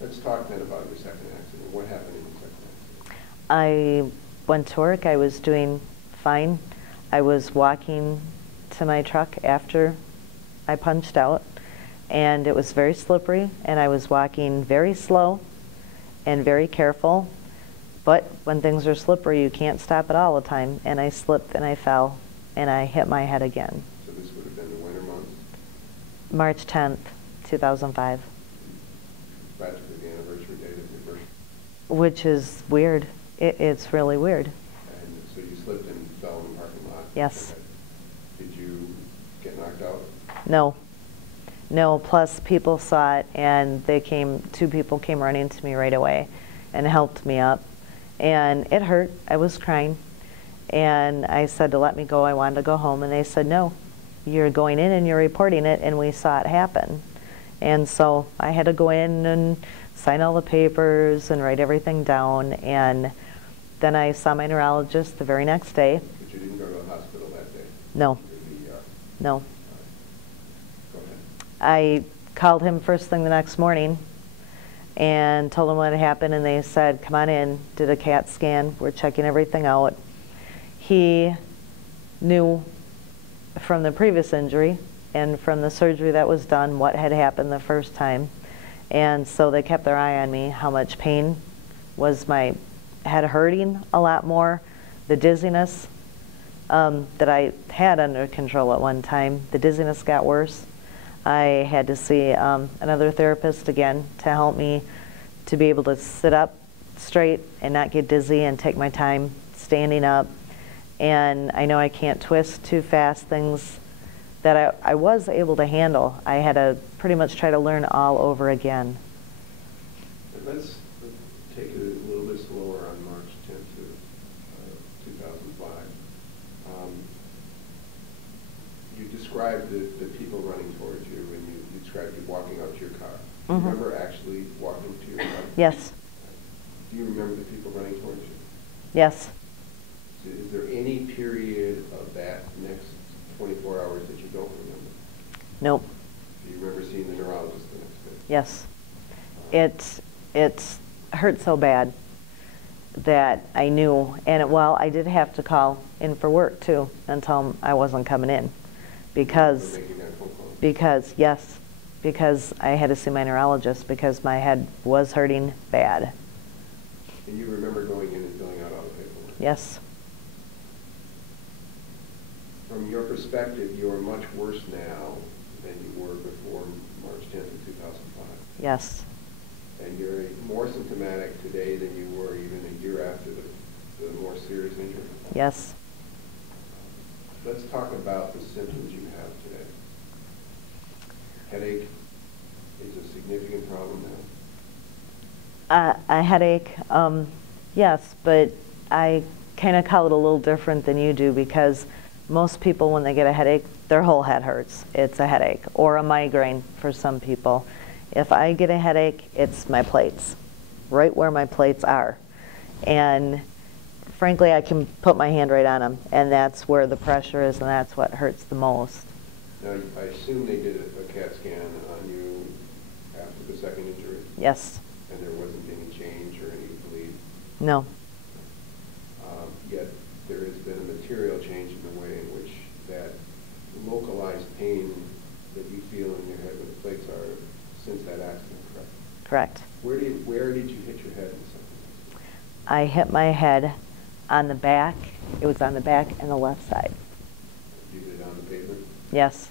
Let's talk then about your second accident. What happened in your second accident? I went to work. I was doing fine. I was walking to my truck after I punched out, and it was very slippery, and I was walking very slow and very careful. But when things are slippery, you can't stop it all the time. And I slipped and I fell and I hit my head again. So this would have been the winter months? March 10th, 2005. Practically the anniversary date of your birth. Which is weird. It's really weird. And so you slipped and fell in the parking lot? Yes. Okay. Did you get knocked out? No. No, plus people saw it, and two people came running to me right away and helped me up. And it hurt. I was crying. And I said to let me go. I wanted to go home. And they said, no, you're going in and you're reporting it, and we saw it happen. And so I had to go in and sign all the papers and write everything down. And then I saw my neurologist the very next day. But you didn't go to the hospital that day? No. No. Go ahead. I called him first thing the next morning and told him what had happened, and they said, come on in, did a CAT scan, we're checking everything out. He knew from the previous injury and from the surgery that was done what had happened the first time, and so they kept their eye on me, how much pain was my head hurting a lot more, the dizziness that I had under control at one time, the dizziness got worse. I had to see another therapist again to help me to be able to sit up straight and not get dizzy and take my time standing up. And I know I can't twist too fast, things that I was able to handle. I had to pretty much try to learn all over again. Let's take it a little bit slower on March 10th of 2005. You described the people running towards you, and you described you walking out to your car. Do you remember actually walking to your car? Yes. Do you remember the people running towards you? Yes. So is there any period of that next 24 hours that you don't remember? Nope. Do you remember seeing the neurologist the next day? Yes. It hurt so bad that I knew, and well, I did have to call in for work too and tell them I wasn't coming in because yes, because I had to see my neurologist because my head was hurting bad. And you remember going in and filling out all the paperwork? Yes. From your perspective, you are much worse now than you were before March 10th of 2005. Yes. And you're more symptomatic today than you were even a year after the more serious injury? Yes. Let's talk about the symptoms you have today. Headache is a significant problem now? A headache, yes, but I kind of call it a little different than you do because most people, when they get a headache, their whole head hurts. It's a headache or a migraine for some people. If I get a headache, it's my plates, right where my plates are. And frankly, I can put my hand right on them, and that's where the pressure is, and that's what hurts the most. Now, I assume they did a CAT scan on you after the second injury? Yes. And there wasn't any change or any bleed? No. Yet there has been a material change in the way in which that localized pain that you feel in your head where the plates are since that accident, correct? Correct. Where did you hit your head in something? I hit my head on the back. It was on the back and the left side. You hit it on the pavement? Yes.